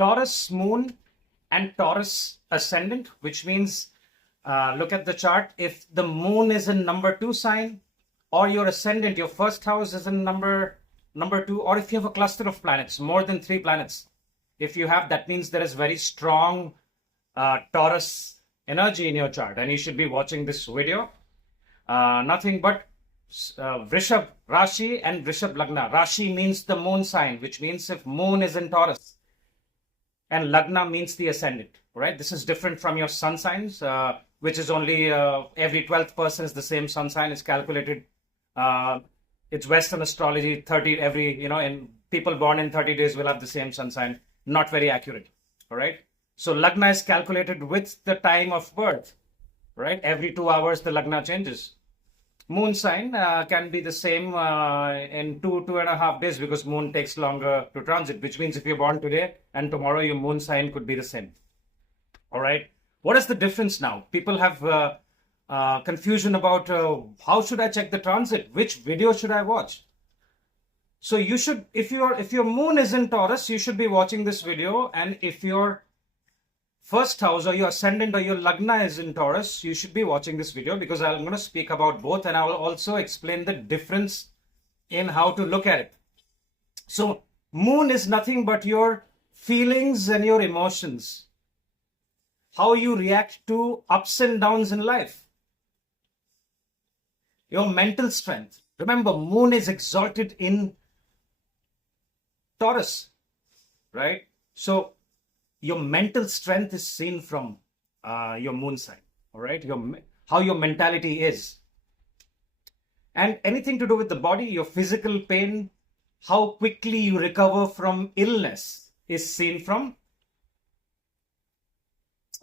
Taurus moon and Taurus ascendant, which means look at the chart. If the moon is in number 2 sign, or your ascendant, your first house is in number 2, or if you have a cluster of planets, more than 3 planets, if you have, that means there is very strong Taurus energy in your chart, and you should be watching this video. Nothing but Vrishab Rashi and Vrishab Lagna. Rashi means the moon sign, which means if moon is in Taurus, and Lagna means the ascendant, right? This is different from your sun signs, which is only every 12th person is the same sun sign. It's calculated. It's Western astrology. 30 every, and people born in 30 days will have the same sun sign. Not very accurate, all right? So Lagna is calculated with the time of birth, right? Every 2 hours the Lagna changes. Moon sign can be the same in 2.5 days, because moon takes longer to transit, which means if you're born today and tomorrow, your moon sign could be the same. All right. What is the difference now? People have confusion about how should I check the transit? Which video should I watch? So you should, if your moon is in Taurus, you should be watching this video. And if your first house or your ascendant or your Lagna is in Taurus, you should be watching this video, because I'm going to speak about both, and I will also explain the difference in how to look at it. So moon is nothing but your feelings and your emotions, how you react to ups and downs in life, your mental strength. Remember, moon is exalted in Taurus, right? So your mental strength is seen from your moon sign, all right? How your mentality is. And anything to do with the body, your physical pain, how quickly you recover from illness is seen from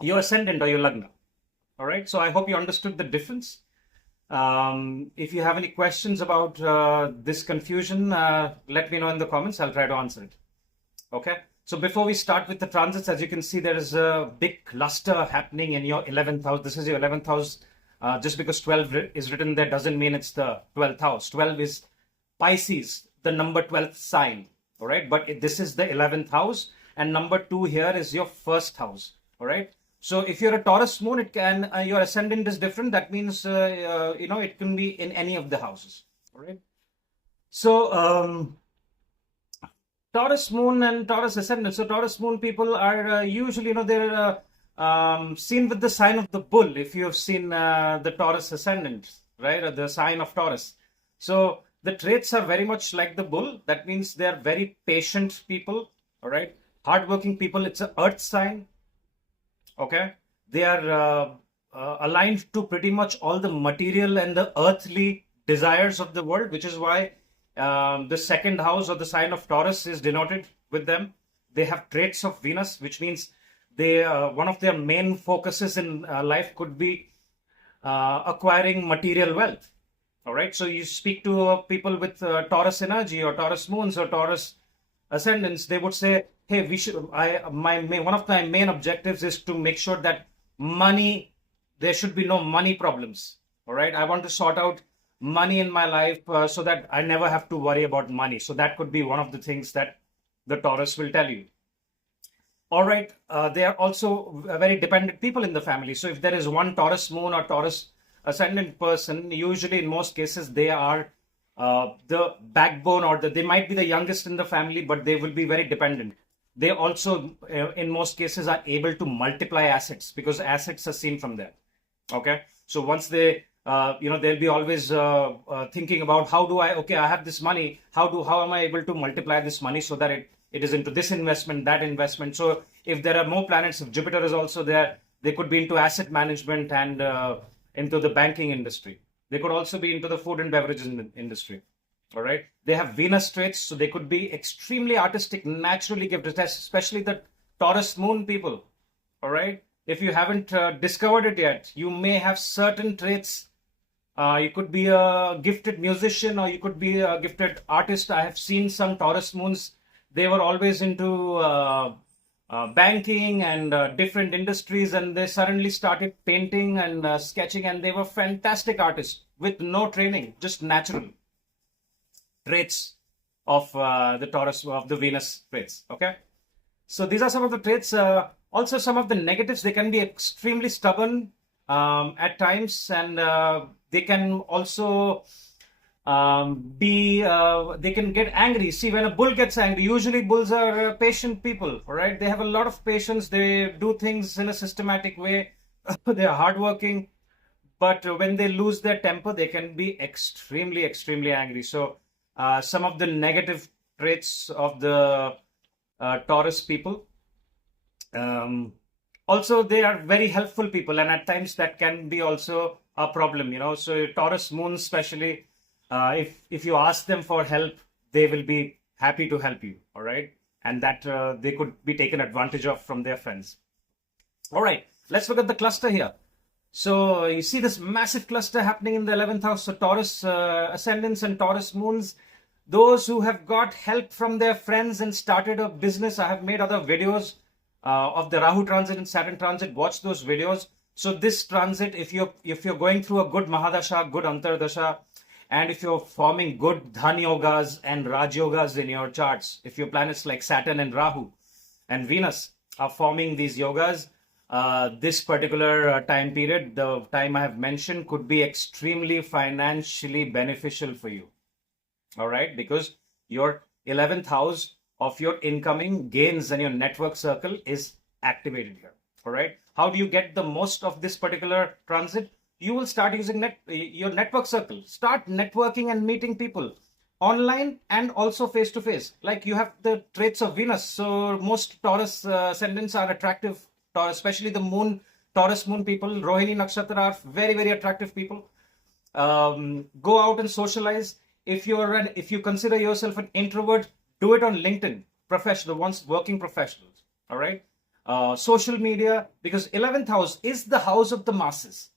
your ascendant or your Lagna, all right? So I hope you understood the difference. If you have any questions about this confusion, let me know in the comments. I'll try to answer it, okay? So before we start with the transits, as you can see, there is a big cluster happening in your 11th house. This is your 11th house. Just because 12 is written there doesn't mean it's the 12th house. 12 is Pisces, the number 12th sign. All right. But this is the 11th house. And number 2 here is your first house. All right. So if you're a Taurus moon, it can, your ascendant is different. That means, it can be in any of the houses. All right. So, Taurus moon and Taurus ascendant. So Taurus moon people are usually, they're seen with the sign of the bull. If you have seen the Taurus ascendant, right, or the sign of Taurus. So the traits are very much like the bull. That means they are very patient people, all right, hardworking people. It's an earth sign, okay. They are aligned to pretty much all the material and the earthly desires of the world, which is why the second house or the sign of Taurus is denoted with them. They have traits of Venus, which means they one of their main focuses in life could be acquiring material wealth. All right. So you speak to people with Taurus energy or Taurus moons or Taurus ascendants, they would say, hey, one of my main objectives is to make sure that there should be no money problems. All right. I want to sort out money in my life so that I never have to worry about money. So that could be one of the things that the Taurus will tell you. All right. They are also very dependent people in the family. So if there is one Taurus moon or Taurus ascendant person, usually in most cases, they are the backbone, or they might be the youngest in the family, but they will be very dependent. They also, in most cases, are able to multiply assets, because assets are seen from there. Okay. So once they they'll be always thinking about I have this money. How am I able to multiply this money so that it is into this investment, that investment. So if there are more planets, if Jupiter is also there, they could be into asset management and into the banking industry. They could also be into the food and beverages industry. All right. They have Venus traits, so they could be extremely artistic, naturally gifted, especially the Taurus moon people. All right. If you haven't discovered it yet, you may have certain traits. You could be a gifted musician, or you could be a gifted artist. I have seen some Taurus moons. They were always into banking and different industries, and they suddenly started painting and sketching, and they were fantastic artists with no training, just natural traits of the Taurus, of the Venus traits. Okay. So these are some of the traits. Also, some of the negatives, they can be extremely stubborn at times, and they can also they can get angry. See, when a bull gets angry, usually bulls are patient people, all right? They have a lot of patience. They do things in a systematic way. They are hardworking, but when they lose their temper, they can be extremely, extremely angry. So some of the negative traits of the Taurus people. Also, they are very helpful people, and at times that can be also a problem, you know. So Taurus moon, especially, if you ask them for help, they will be happy to help you, all right? And that they could be taken advantage of from their friends. All right, let's look at the cluster here. So you see this massive cluster happening in the 11th house. So Taurus ascendants and Taurus moons, those who have got help from their friends and started a business. I have made other videos of the Rahu transit and Saturn transit. Watch those videos. So this transit, if you're going through a good Mahadasha, good Antardasha, and if you're forming good Dhan yogas and Raj yogas in your charts, if your planets like Saturn and Rahu and Venus are forming these yogas, this particular time period, the time I have mentioned, could be extremely financially beneficial for you. All right, because your 11th house of your incoming gains and your network circle is activated here. All right, how do you get the most of this particular transit? You will start using your network circle. Start networking and meeting people online and also face to face. Like, you have the traits of Venus. So most Taurus ascendants are attractive, especially the moon, Taurus moon people. Rohini Nakshatra are very, very attractive people. Go out and socialize. If you consider yourself an introvert, do it on LinkedIn. The ones working professionals. All right. Social media, because 11th house is the house of the masses.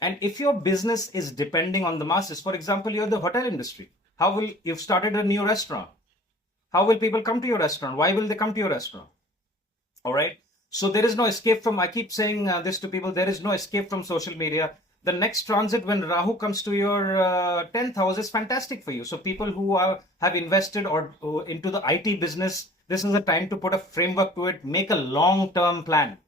And if your business is depending on the masses, for example, you're the hotel industry. You've started a new restaurant. How will people come to your restaurant? Why will they come to your restaurant? All right. So there is no escape from, I keep saying this to people, there is no escape from social media. The next transit, when Rahu comes to your 10th house, is fantastic for you. So people who have invested or into the IT business, this is the time to put a framework to it. Make a long-term plan.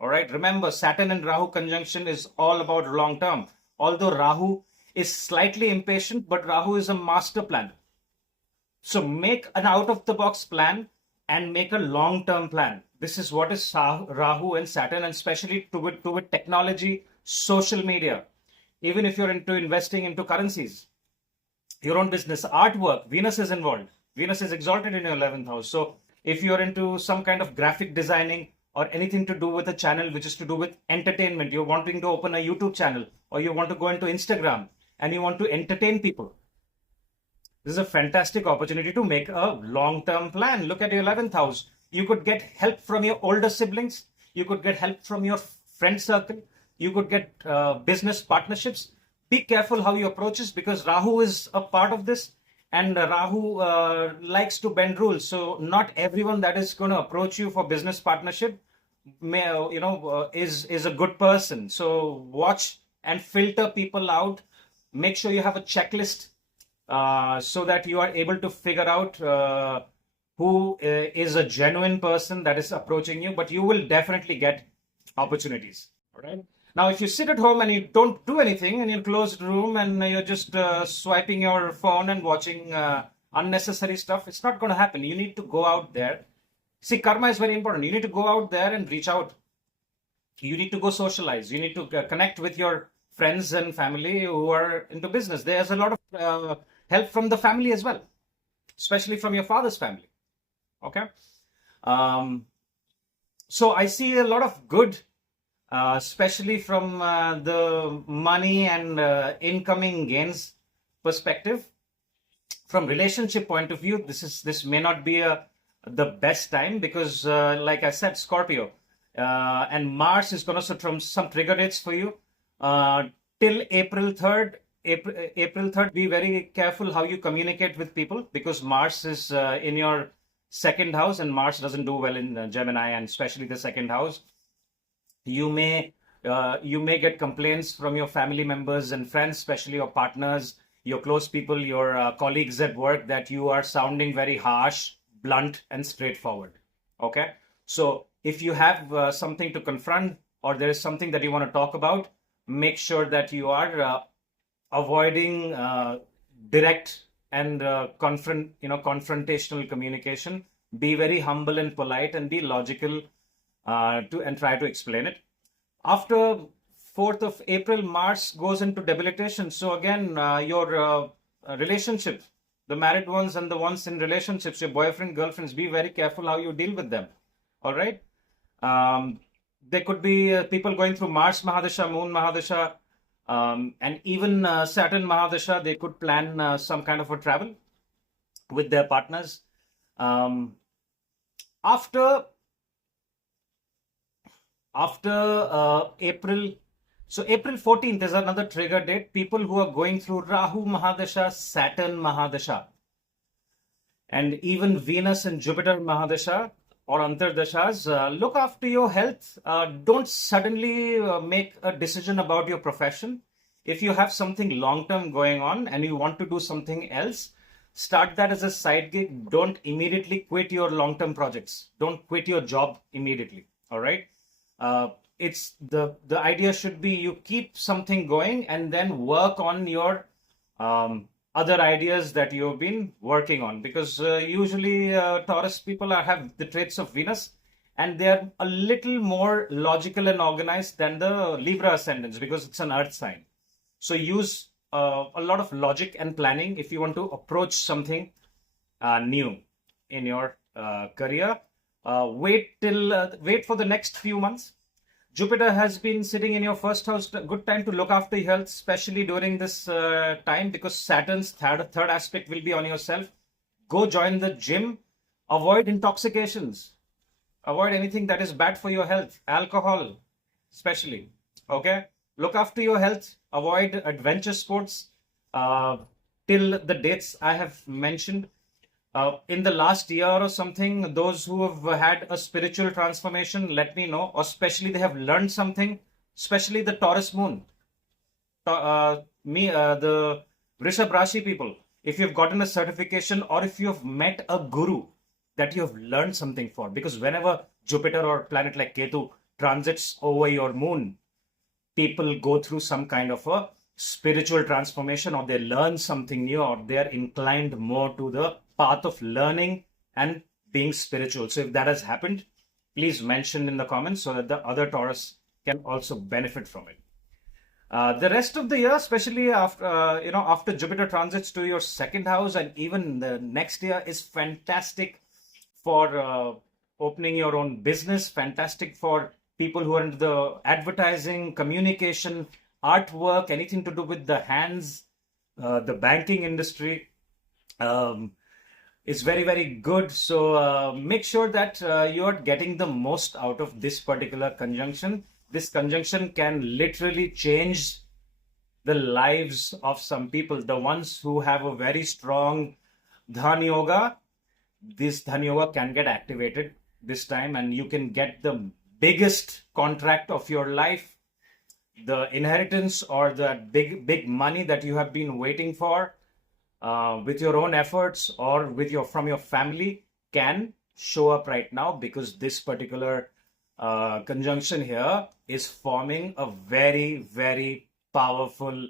All right. Remember, Saturn and Rahu conjunction is all about long-term. Although Rahu is slightly impatient, but Rahu is a master planner. So make an out-of-the-box plan and make a long-term plan. This is what is Rahu and Saturn, and especially to technology, social media. Even if you're into investing into currencies, your own business, artwork, Venus is involved. Venus is exalted in your 11th house. So if you're into some kind of graphic designing or anything to do with a channel which is to do with entertainment, you're wanting to open a YouTube channel, or you want to go into Instagram and you want to entertain people, this is a fantastic opportunity to make a long-term plan. Look at your 11th house. You could get help from your older siblings. You could get help from your friend circle. You could get business partnerships. Be careful how you approach this, because Rahu is a part of this, and Rahu likes to bend rules. So not everyone that is going to approach you for business partnership is a good person. So watch and filter people out. Make sure you have a checklist so that you are able to figure out who is a genuine person that is approaching you. But you will definitely get opportunities. All right. Now, if you sit at home and you don't do anything in your closed room and you're just swiping your phone and watching unnecessary stuff, it's not going to happen. You need to go out there. See, karma is very important. You need to go out there and reach out. You need to go socialize. You need to connect with your friends and family who are into business. There's a lot of help from the family as well, especially from your father's family. Okay. So I see a lot of good, especially from the money and incoming gains perspective. From relationship point of view, this may not be the best time, because like I said, Scorpio and Mars is going to set from some trigger dates for you till April 3rd. April 3rd, be very careful how you communicate with people, because Mars is in your second house, and Mars doesn't do well in Gemini, and especially the second house. You may get complaints from your family members and friends, especially your partners, your close people, your colleagues at work, that you are sounding very harsh, blunt, and straightforward. Okay. So if you have something to confront or there is something that you want to talk about, make sure that you are avoiding direct and confrontational communication. Be very humble and polite and be logical and try to explain it. After 4th of April, Mars goes into debilitation. So again, your relationship, the married ones and the ones in relationships, your boyfriend, girlfriends, be very careful how you deal with them. All right. There could be people going through Mars Mahadasha, Moon Mahadasha, and even Saturn Mahadasha. They could plan some kind of a travel with their partners. After April, so April 14th is another trigger date. People who are going through Rahu Mahadasha, Saturn Mahadasha, and even Venus and Jupiter Mahadasha or Antardashas, look after your health. Don't suddenly make a decision about your profession. If you have something long-term going on and you want to do something else, start that as a side gig. Don't immediately quit your long-term projects. Don't quit your job immediately. All right. It's the idea should be you keep something going and then work on your other ideas that you've been working on, because usually Taurus people have the traits of Venus and they're a little more logical and organized than the Libra ascendants because it's an earth sign. So use a lot of logic and planning if you want to approach something new in your career. Wait for the next few months. Jupiter has been sitting in your first house. Good time to look after your health, especially during this time, because Saturn's third aspect will be on yourself. Go join the gym. Avoid intoxications. Avoid anything that is bad for your health. Alcohol, especially. Okay. Look after your health. Avoid adventure sports till the dates I have mentioned. In the last year or something, those who have had a spiritual transformation, let me know, or especially they have learned something, especially the Taurus moon. The Vrishabh Rashi people, if you've gotten a certification or if you've met a guru that you have learned something for, because whenever Jupiter or planet like Ketu transits over your moon, people go through some kind of a spiritual transformation, or they learn something new, or they are inclined more to the path of learning and being spiritual. So if that has happened, please mention in the comments so that the other Taurus can also benefit from it. The rest of the year, especially after Jupiter transits to your second house and even the next year, is fantastic for opening your own business, fantastic for people who are into the advertising, communication, artwork, anything to do with the hands, the banking industry. Is very, very good. So make sure that you're getting the most out of this particular conjunction. This conjunction can literally change the lives of some people. The ones who have a very strong Dhan Yoga, this Dhan Yoga can get activated this time and you can get the biggest contract of your life. The inheritance or the big money that you have been waiting for, with your own efforts or from your family, can show up right now, because this particular conjunction here is forming a very, very powerful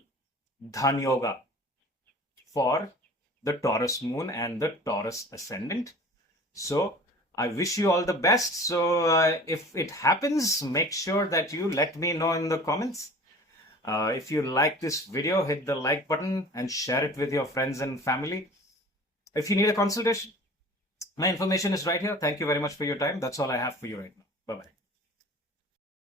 Dhan Yoga for the Taurus moon and the Taurus ascendant. So I wish you all the best. So if it happens, make sure that you let me know in the comments. If you like this video, hit the like button and share it with your friends and family. If you need a consultation, my information is right here. Thank you very much for your time. That's all I have for you right now. Bye-bye.